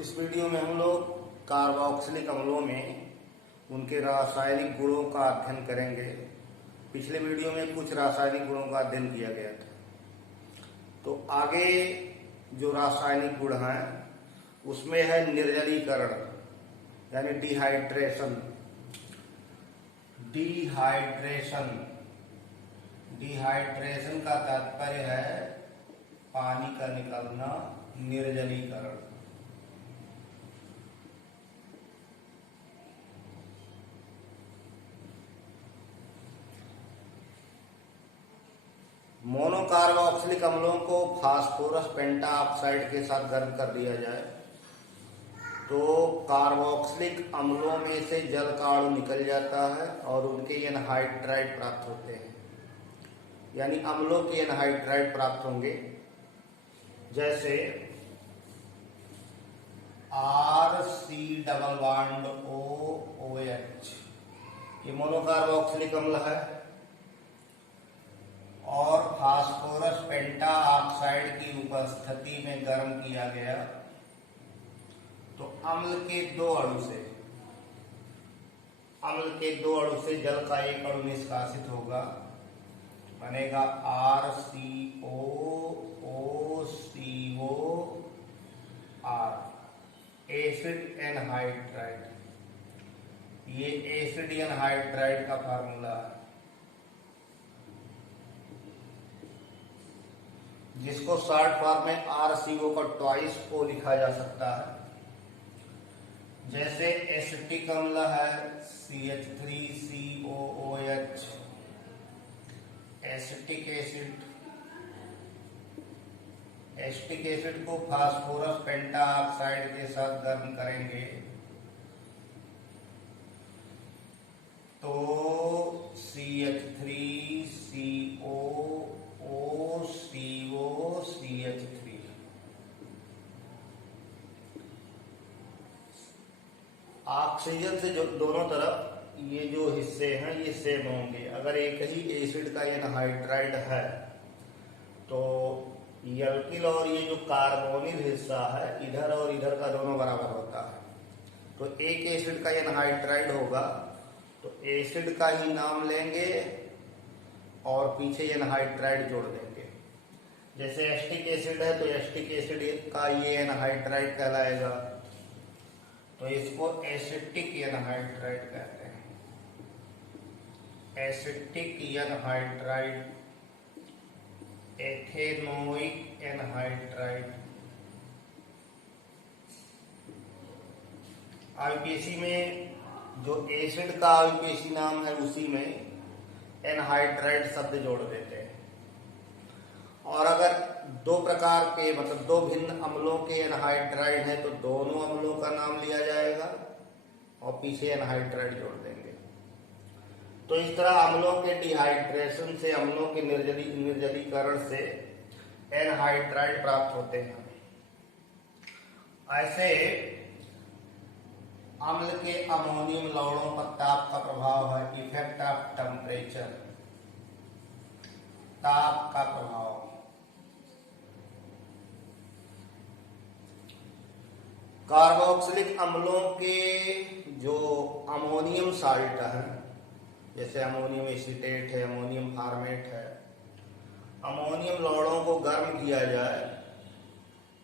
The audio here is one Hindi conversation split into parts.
इस वीडियो में हम लोग कार्बोक्सिलिक अम्लों में उनके रासायनिक गुणों का अध्ययन करेंगे। पिछले वीडियो में कुछ रासायनिक गुणों का अध्ययन किया गया था। तो आगे जो रासायनिक गुण हैं उसमें है निर्जलीकरण यानी डिहाइड्रेशन। डिहाइड्रेशन का तात्पर्य है पानी का निकलना, निर्जलीकरण। मोनोकार्बोक्सिलिक अम्लों को फास्फोरस पेंटाऑक्साइड के साथ गर्म कर दिया जाए तो कार्बोक्सिलिक अम्लों में से जल का अणु निकल जाता है और उनके एनहाइड्राइड प्राप्त होते हैं, यानी अम्लों के एनहाइड्राइड प्राप्त होंगे। जैसे RC≡OOH, ये मोनोकार्बोक्सिलिक अम्ल है। और फास्फोरस पेंटाऑक्साइड की उपस्थिति में गर्म किया गया तो अम्ल के दो अणु से जल का एक अणु निष्कासित होगा, बनेगा RCOOCOR, एसिड एनहाइड्राइड। ये एसिड एनहाइड्राइड का फार्मूला है, जिसको शॉर्ट फॉर्म में RCO का ट्वाइस O लिखा जा सकता है। जैसे एसिटिक अम्ल है CH3COOH, एसिटिक एसिड को फास्फोरस पेंटाऑक्साइड के साथ गर्म करेंगे तो CH3COOCOCH3। ऑक्सीजन से जो दोनों तरफ ये जो हिस्से हैं ये सेम होंगे। अगर एक ही एसिड का एनहाइड्राइड है तो एल्किल और ये जो कार्बोनिल हिस्सा है इधर और इधर का दोनों बराबर होता है। तो एक एसिड का एनहाइड्राइड होगा तो एसिड का ही नाम लेंगे और पीछे एनहाइड्राइड जोड़ देंगे। जैसे एसिटिक एसिड है तो एसिटिक एसिड का ये एनहाइड्राइड कहलाएगा, तो इसको एसिटिक एनहाइड्राइड कहते हैं। Acetic anhydride, ethanoic anhydride. IUPAC में जो एसिड का आईपीएसी नाम है उसी में एनहाइड्राइड शब्द जोड़ देते हैं। और अगर दो प्रकार के मतलब दो भिन्न अम्लों के एनहाइड्राइड है तो दोनों अम्लों का नाम लिया जाएगा और पीछे एनहाइड्राइड जोड़ देंगे। तो इस तरह अम्लों के डिहाइड्रेशन से, अम्लों के निर्जलीकरण से एनहाइड्राइड प्राप्त होते हैं। ऐसे अम्ल के अमोनियम लवणों पर ताप का प्रभाव है, इफेक्ट ऑफ टेम्परेचर, ताप का प्रभाव। कार्बोक्सिलिक अम्लों के जो अमोनियम साल्ट है, जैसे अमोनियम एसीटेट है, अमोनियम फॉर्मेट है, अमोनियम लवणों को गर्म किया जाए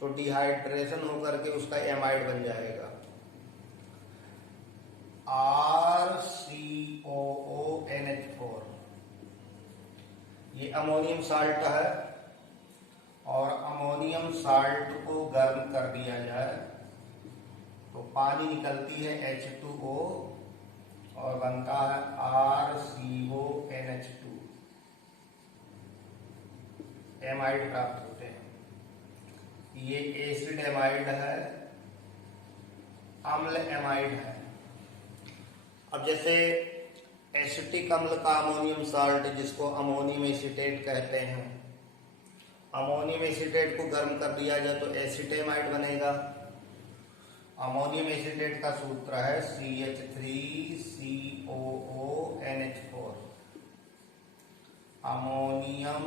तो डिहाइड्रेशन होकर के उसका एमाइड बन जाएगा, RCOONH4। ये अमोनियम साल्ट है और अमोनियम साल्ट को गर्म कर दिया जाए तो पानी निकलती है H2O और बनता है RCONH2, एमाइड प्राप्त होते हैं। ये एसिड एमाइड है, अम्ल एमाइड है। अब जैसे एसिटिक अम्ल का अमोनियम साल्ट जिसको अमोनियम एसीटेट कहते हैं, अमोनियम एसीटेट को गर्म कर दिया जाए तो एसिटेमाइड बनेगा। अमोनियम एसीटेट का सूत्र है CH3COONH4, ammonium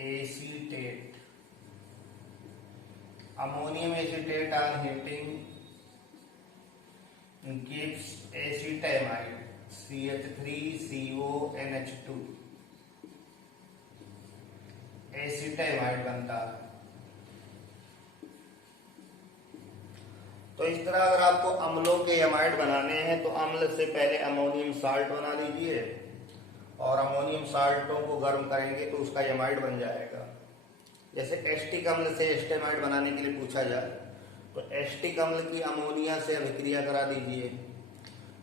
acetate. Ammonium acetate on heating gives acetamide CH3CONH2 एसीटामाइड बनता है। तो इस तरह अगर आपको अम्लों के एमाइड बनाने हैं तो अम्ल से पहले अमोनियम साल्ट बना लीजिए और अमोनियम साल्टों को गर्म करेंगे तो उसका एमाइड बन जाएगा। जैसे एस्टिक अम्ल से एस्टेमाइड बनाने के लिए पूछा जाए तो एस्टिक अम्ल की अमोनिया से अभिक्रिया करा दीजिए,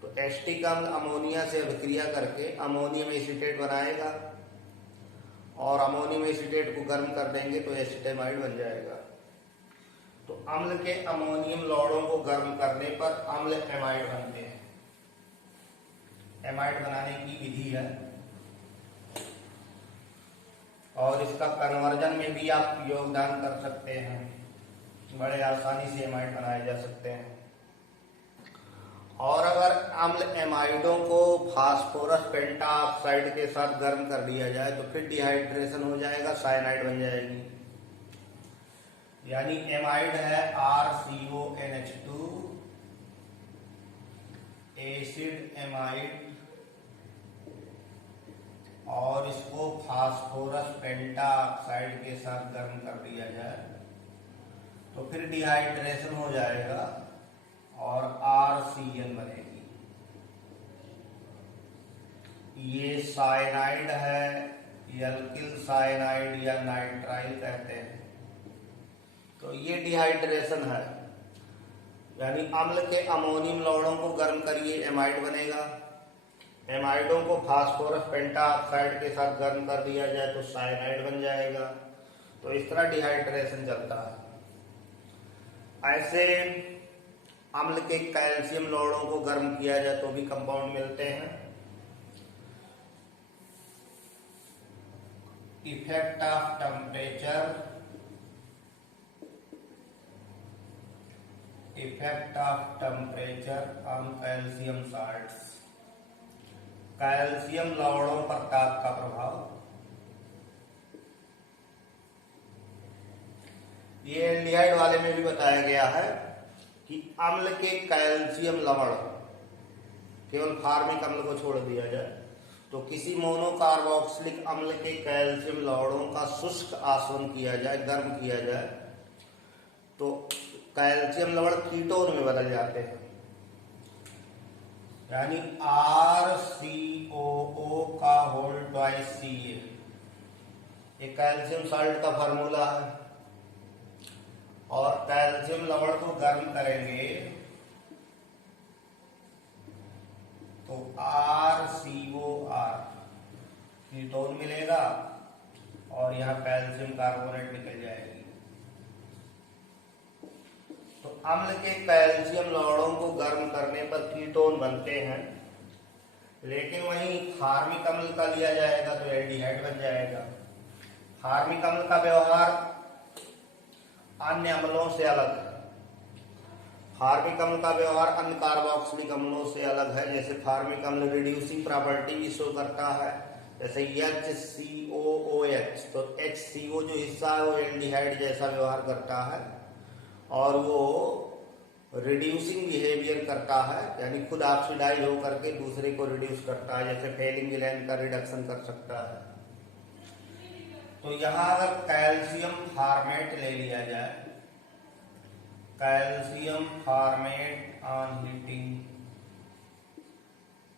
तो एस्टिक अम्ल अमोनिया से अभिक्रिया करके अमोनियम एसीटेट बनाएगा और अमोनियम एसीटेट को गर्म कर देंगे तो एसीटामाइड बन जाएगा। तो अम्ल के अमोनियम लौड़ों को गर्म करने पर अम्ल एमाइड बनते हैं। एमाइड बनाने की विधि है और इसका कन्वर्जन में भी आप योगदान कर सकते हैं। बड़े आसानी से एमाइड बनाए जा सकते हैं। और अगर अम्ल एमाइडों को फास्फोरस पेंटाऑक्साइड के साथ गर्म कर दिया जाए तो फिर डिहाइड्रेशन हो जाएगा, साइनाइड बन जाएगी। यानी एमाइड है RCONH2 एसिड एमाइड और इसको फास्फोरस पेंटाऑक्साइड के साथ गर्म कर दिया जाए तो फिर डिहाइड्रेशन हो जाएगा और RCN बनेगी। ये साइनाइड है, एल्किल साइनाइड या नाइट्राइल कहते हैं। तो ये डिहाइड्रेशन है, यानी अम्ल के अमोनियम लवणों को गर्म करिए एमाइड बनेगा। एमाइडों को फास्फोरस पेंटाऑक्साइड के साथ गर्म कर दिया जाए तो साइनाइड बन जाएगा। तो इस तरह डिहाइड्रेशन चलता है। ऐसे अम्ल के कैल्शियम लवणों को गर्म किया जाए तो भी कंपाउंड मिलते हैं। Effect of temperature on calcium salts. Calcium लवणों पर ताप का प्रभाव। ये एल्डिहाइड वाले में भी बताया गया है कि अम्ल के कैल्शियम लवण, केवल फार्मिक अम्ल को छोड़ दिया जाए तो किसी मोनोकार्बोक्सिलिक अम्ल के कैल्शियम लवणों का शुष्क आसवन किया जाए, गर्म किया जाए तो कैल्शियम लवण कीटोन में बदल जाते हैं। यानी RCOO का होल ट्वाइस Ca, ये कैल्शियम साल्ट का फार्मूला है। और कैल्शियम लवण को गर्म करेंगे तो RCOR कीटोन मिलेगा और यहाँ कैल्शियम कार्बोनेट निकल जाएगी। तो अम्ल के कैल्शियम लवणों को गर्म करने पर कीटोन बनते हैं, लेकिन वहीं फार्मिक अम्ल का लिया जाएगा तो एल्डिहाइड बन जाएगा। फार्मिक अम्ल का व्यवहार अन्य अम्लों से अलग है। फार्मिक अम्ल का व्यवहार अन्य कार्बोक्सिलिक अम्लों से अलग है। जैसे फार्मिक अम्ल रिड्यूसिंग प्रॉपर्टी भी शो करता है, जैसे HCOOH। तो HCO जो हिस्सा है वो एल्डिहाइड जैसा व्यवहार करता है और वो रिड्यूसिंग बिहेवियर करता है, यानी खुद ऑक्सीडाइज होकर के दूसरे को रिड्यूस करता है, जैसे फेलिंग का रिडक्शन कर सकता है। तो यहां अगर कैल्शियम फार्मेट ले लिया जाए, calcium format on heating,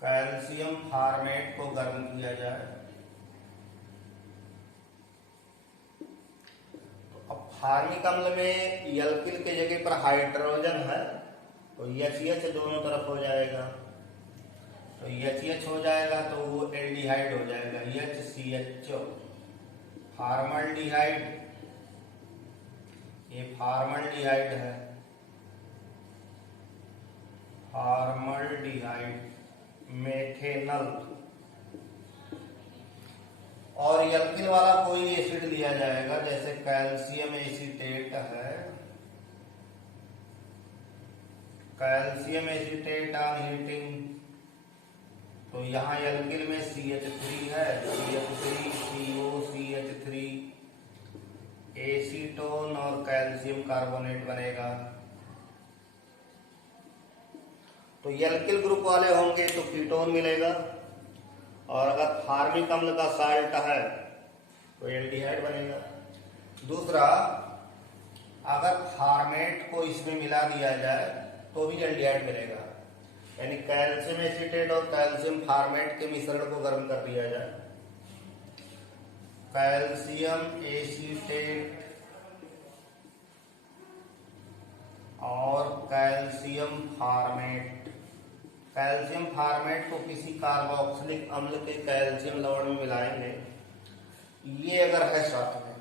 calcium format को गर्म किया जाए तो अब फार्मिक अम्ल में एल्किल के जगह पर हाइड्रोजन है तो HH दोनों तरफ हो जाएगा। तो HH हो जाएगा तो वो एल्डिहाइड हो जाएगा, HCHO। फार्मल्डिहाइड, ये फार्मल्डिहाइड है, फार्मल्डिहाइड, मेथेनल। और एल्किल वाला कोई एसिड लिया जाएगा, जैसे कैल्शियम एसीटेट है, कैल्शियम एसीटेट ऑन हीटिंग तो यहाँ एल्किल में CH3 है, CH3COCH3 एसीटोन और कैल्शियम कार्बोनेट बनेगा। तो एल्किल ग्रुप वाले होंगे तो कीटोन मिलेगा, और अगर फार्मिक अम्ल का साल्ट है तो एल्डिहाइड बनेगा। दूसरा, अगर फार्मेट को इसमें मिला दिया जाए तो भी एल्डिहाइड मिलेगा, यानी कैल्शियम एसीटेट और कैल्शियम फार्मेट के मिश्रण को गर्म कर दिया जाए, कैल्शियम एसीटेट और कैल्शियम फार्मेट। कैल्शियम फार्मेट को किसी कार्बोक्सिलिक अम्ल के कैल्शियम लवण में मिलाएंगे, ये अगर है साथ में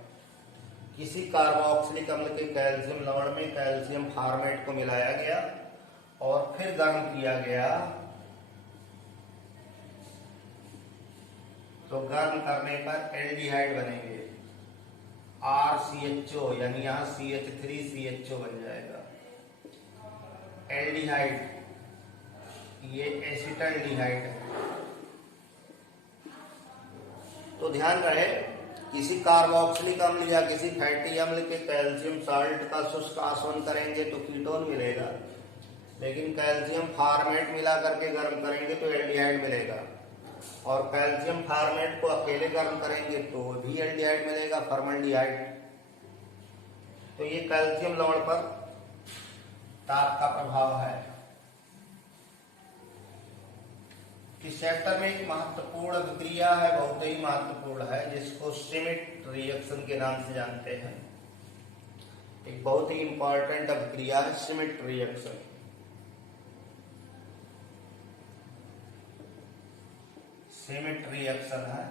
किसी कार्बोक्सिलिक अम्ल के कैल्शियम लवण में कैल्शियम फार्मेट को मिलाया गया और फिर गर्म किया गया, तो गर्म करने पर एल्डिहाइड बनेंगे, RCHO, यानी यहां CH3CHO बन जाएगा एल्डिहाइड। ये एसिटाल्डिहाइड है। तो ध्यान रहे, किसी कार्बोक्सिलिक अम्ल या किसी फैटी अम्ल के कैल्शियम साल्ट का शुष्क आसवन करेंगे तो कीटोन मिलेगा, लेकिन कैल्शियम फार्मेट मिला करके गर्म करेंगे तो एल्डिहाइड मिलेगा, और कैल्शियम फार्मेट को अकेले गर्म करेंगे तो भी एल्डिहाइड मिलेगा, फॉर्मल्डिहाइड। तो ये कैल्शियम लवण पर ताप का प्रभाव है। इस चैप्टर में एक महत्वपूर्ण अभिक्रिया है, बहुत ही महत्वपूर्ण है, जिसको श्मिट रिएक्शन के नाम से जानते हैं। एक बहुत ही इंपॉर्टेंट अभिक्रिया है श्मिट रिएक्शन। श्मिट रिएक्शन है।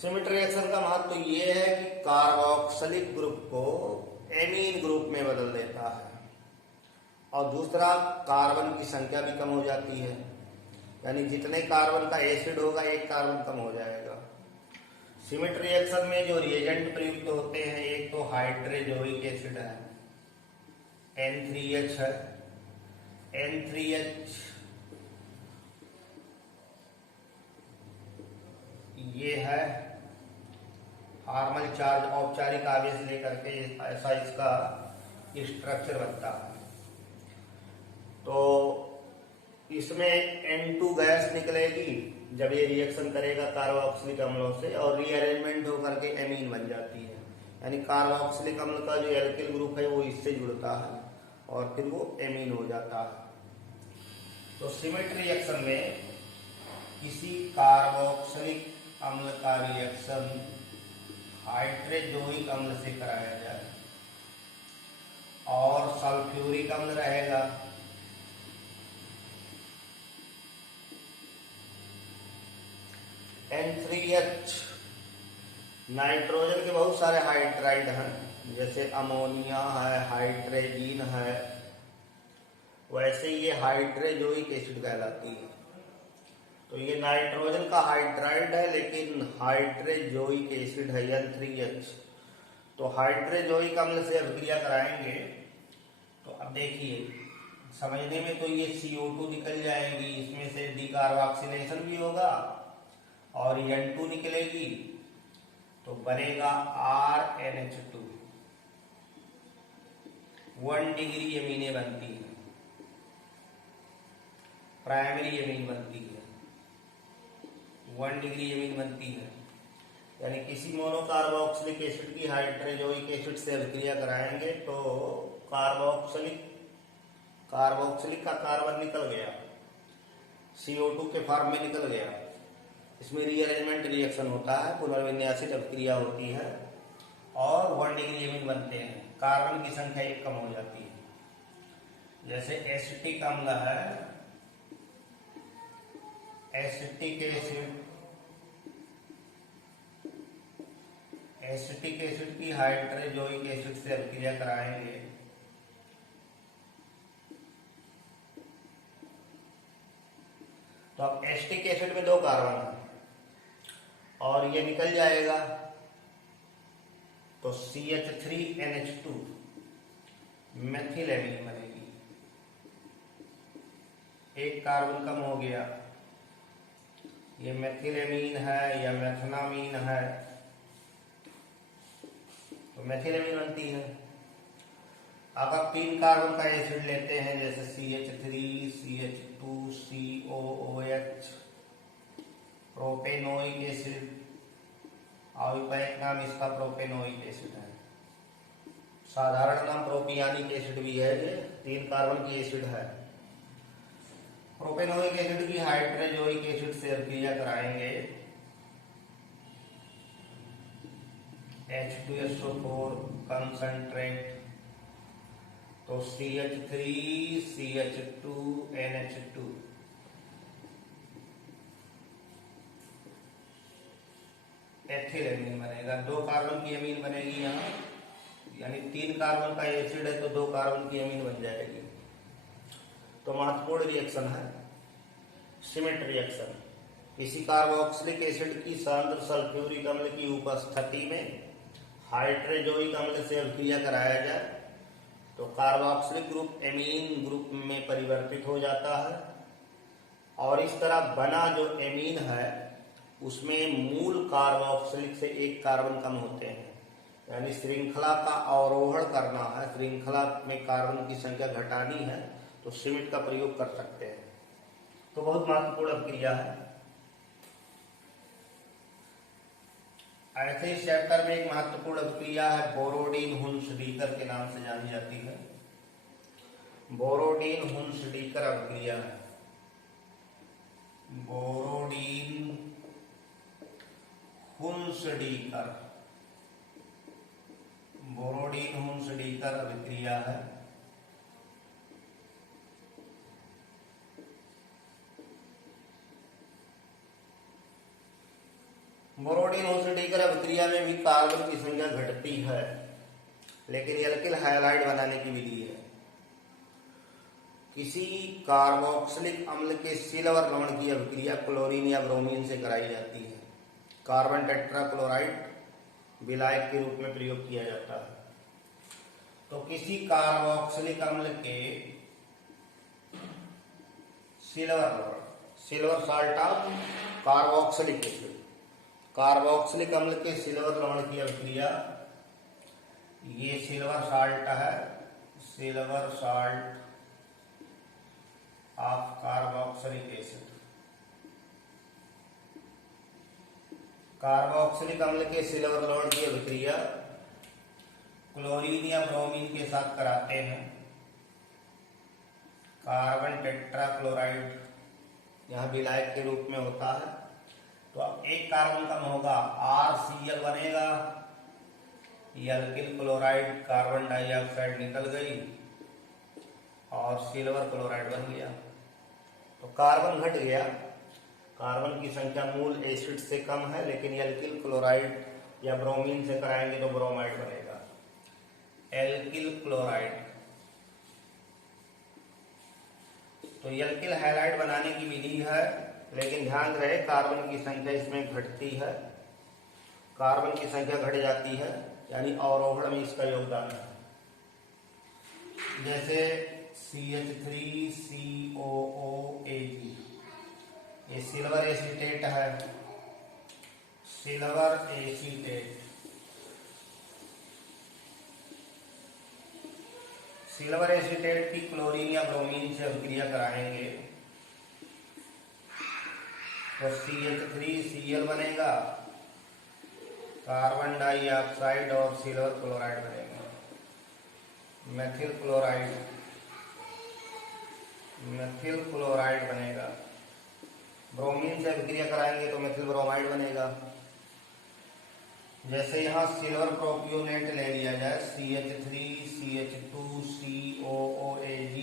श्मिट रिएक्शन का महत्व ये है कि कार्बोक्सिलिक ग्रुप को एमीन ग्रुप में बदल देता है, और दूसरा, कार्बन की संख्या भी कम हो जाती है, यानी जितने कार्बन का एसिड होगा एक कार्बन कम हो जाएगा। श्मिट रिएक्शन में जो रिएजेंट प्रयुक्त होते हैं, एक तो हाइड्रोजोइक एसिड है, N3H है, N3H ये है फॉर्मल चार्ज, औपचारिक आवेश लेकर के ऐसा इसका स्ट्रक्चर बनता है। तो इसमें N2 गैस निकलेगी जब ये रिएक्शन करेगा कार्बोक्सिलिक अम्लों से, और रीअरेंजमेंट होकर के एमीन बन जाती है, यानी कार्बोक्सिलिक अम्ल का जो एल्किल ग्रुप है वो इससे जुड़ता है और फिर वो एमीन हो जाता है। तो श्मिट रिएक्शन में किसी कार्बोक्सिलिक अम्ल का रिएक्शन हाइड्रोजोइक अम्ल से कराया जाए, और सल्फ्यूरिक अम्ल रहेगा, N3H। नाइट्रोजन के बहुत सारे हाइड्राइड हैं, जैसे अमोनिया है, हाइड्रोजीन है, वैसे ये हाइड्रोजोइक एसिड कहलाती है। तो ये नाइट्रोजन का हाइड्राइड है, लेकिन हाइड्रोजोइक एसिड है N3H। तो हाइड्रोजोइक अम्ल से अभिक्रिया कराएंगे तो अब देखिए समझने में, तो ये CO2 निकल जाएगी, इसमें से डीकार्बोक्सिलेशन भी होगा और N2 निकलेगी, तो बनेगा RNH2। 1 डिग्री एमीने बनती है, प्राइमरी एमीन बनती है, 1 डिग्री एमीन बनती है। यानी किसी मोनोकार्बोक्सिलिक एसिड की हाइड्रोजोइक एसिड से अभिक्रिया कराएंगे तो कार्बोक्सिलिक का कार्बन निकल गया, CO2 के फॉर्म में निकल गया, इसमें रीअरेंजमेंट रिएक्शन होता है, पुनर्विन्यासित अभिक्रिया होती है और 1 डिग्री एमीन बनते हैं, कार्बन की संख्या 1 कम हो जाती है। जैसे एसिटिक अम्ल है, एसिटिक एसिड की हाइड्रोजोइक एसिड से अभिक्रिया कराएंगे तो अब एसिटिक एसिड में 2 कार्बन है और ये निकल जाएगा, तो CH3NH2 मेथिल एमीन बनेगी, 1 कार्बन कम हो गया। ये मेथिल एमीन है या मेथनामीन है, तो मेथिलेमीन बनती है। अगर 3 कार्बन का एसिड लेते हैं जैसे CH3, CH2, COOH, propanoic acid, आविपायिक नाम इसका प्रोपेनोइक एसिड है, साधारण नाम प्रोपियानिक एसिड भी है। ये 3 कार्बन की एसिड है। प्रोपेनोइक एसिड की हाइड्रोजोइक एसिड से अभिक्रिया कराएंगे H2SO4 कंसंट्रेट, तो CH3, CH2, NH2, एथिलेमीन बनेगा। 2 कार्बन की अमीन बनेगी यहाँ, यानी 3 कार्बन का एसिड है तो 2 कार्बन की अमीन बन जाएगी। तो महत्वपूर्ण रिएक्शन है सिमेट रिएक्शन। किसी कार्बोक्सिलिक एसिड की सांद्र सल्फ्यूरिक अम्ल की उपस्थिति में हाइड्रोजोइक अम्ल से अभिक्रिया कराया जाए तो कार्बोक्सिलिक ग्रुप एमीन ग्रुप में परिवर्तित हो जाता है, और इस तरह बना जो एमीन है उसमें मूल कार्बोक्सिलिक से 1 कार्बन कम होते हैं। यानी श्रृंखला का अवरोहण करना है, श्रृंखला में कार्बन की संख्या घटानी है तो सिमेट का प्रयोग कर सकते हैं। तो बहुत महत्वपूर्ण अभिक्रिया है। ऐसे इस चैप्टर में एक महत्वपूर्ण अभिक्रिया है बोरोडीन हुन्स-डीकर के नाम से जानी जाती है। बोरोडीन हुन्स-डीकर अभिक्रिया है। बोरोडीन हुन्स-डीकर, बोरोडीन हुन्स-डीकर अभिक्रिया है। बोरोडीन हुन्स-डीकर अभिक्रिया में भी कार्बन की संख्या घटती है, लेकिन एल्किल हैलाइड बनाने की विधि है। किसी कार्बोक्सिलिक अम्ल के सिल्वर लवण की अभिक्रिया क्लोरीन या ब्रोमीन से कराई जाती है। कार्बन टेट्राक्लोराइड विलायक के रूप में प्रयोग किया जाता है। तो किसी कार्बोक्सिलिक अम्ल के सिल्वर लवण, silver salt of carboxylic acid, carboxylic अम्ल के सिल्वर लवण की अभिक्रिया, ये सिल्वर साल्ट है, silver salt of carboxylic acid, carboxylic अम्ल के सिल्वर लवण की अभिक्रिया क्लोरीन या ब्रोमीन के साथ कराते हैं। कार्बन टेट्राक्लोराइड यहाँ विलायक के रूप में होता है, तो अब 1 कार्बन कम होगा, RCl बनेगा, एल्किल क्लोराइड, कार्बन डाइऑक्साइड निकल गई और सिल्वर क्लोराइड बन गया। तो कार्बन घट गया, कार्बन की संख्या मूल एसिड से कम है, लेकिन एल्किल क्लोराइड या ब्रोमीन से कराएंगे तो ब्रोमाइड बनेगा, एल्किल क्लोराइड। तो एल्किल हैलाइड बनाने की विधि है, लेकिन ध्यान रहे कार्बन की संख्या इसमें घटती है, कार्बन की संख्या घट जाती है, यानी अवरोहण में इसका योगदान है। जैसे CH3COOAG, ये सिल्वर एसीटेट है, सिल्वर एसीटेट। सिल्वर एसीटेट की क्लोरीन या ब्रोमीन से अभिक्रिया कराएंगे तो CH3Cl बनेगा, कार्बन डाइऑक्साइड और सिल्वर क्लोराइड बनेगा, मेथिल क्लोराइड, मेथिल क्लोराइड बनेगा। ब्रोमीन से अभिक्रिया कराएंगे तो मेथिल ब्रोमाइड बनेगा। जैसे यहाँ सिल्वर प्रोपियोनेट ले लिया जाए, CH3CH2COOAG,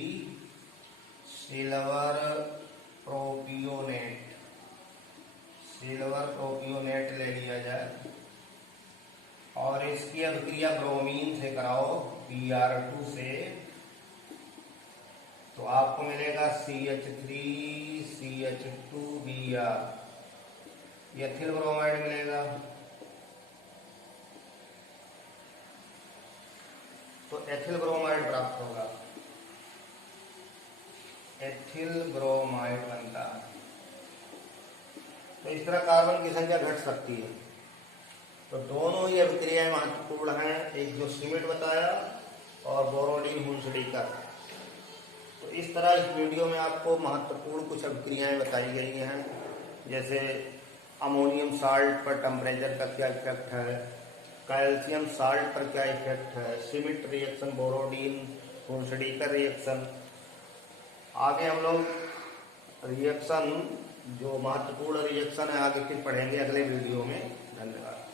silver propionate, silver propionate ले लिया जाए और इसकी अभिक्रिया ब्रोमीन से कराओ Br2 से, तो आपको मिलेगा CH3CH2Br, एथिल ब्रोमाइड मिलेगा। तो एथिल ब्रोमाइड प्राप्त होगा, एथिल ब्रोमाइड बनता है। तो इस तरह कार्बन की संख्या घट सकती है। तो दोनों ही अभिक्रियाएं महत्वपूर्ण हैं, एक जो सीमेंट बताया और बोरोडीन हुल्सडीकर। तो इस तरह इस वीडियो में आपको महत्वपूर्ण कुछ अभिक्रियाएं बताई गई हैं, जैसे अमोनियम साल्ट पर टेम्परेचर का क्या इफेक्ट है, कैल्शियम साल्ट पर क्या इफेक्ट है, सीमेंट रिएक्शन, बोरोडीन हुल्सडीकर रिएक्शन। आगे हम लोग रिएक्शन जो महत्वपूर्ण रिएक्शन है आगे फिर पढ़ेंगे अगले वीडियो में। धन्यवाद।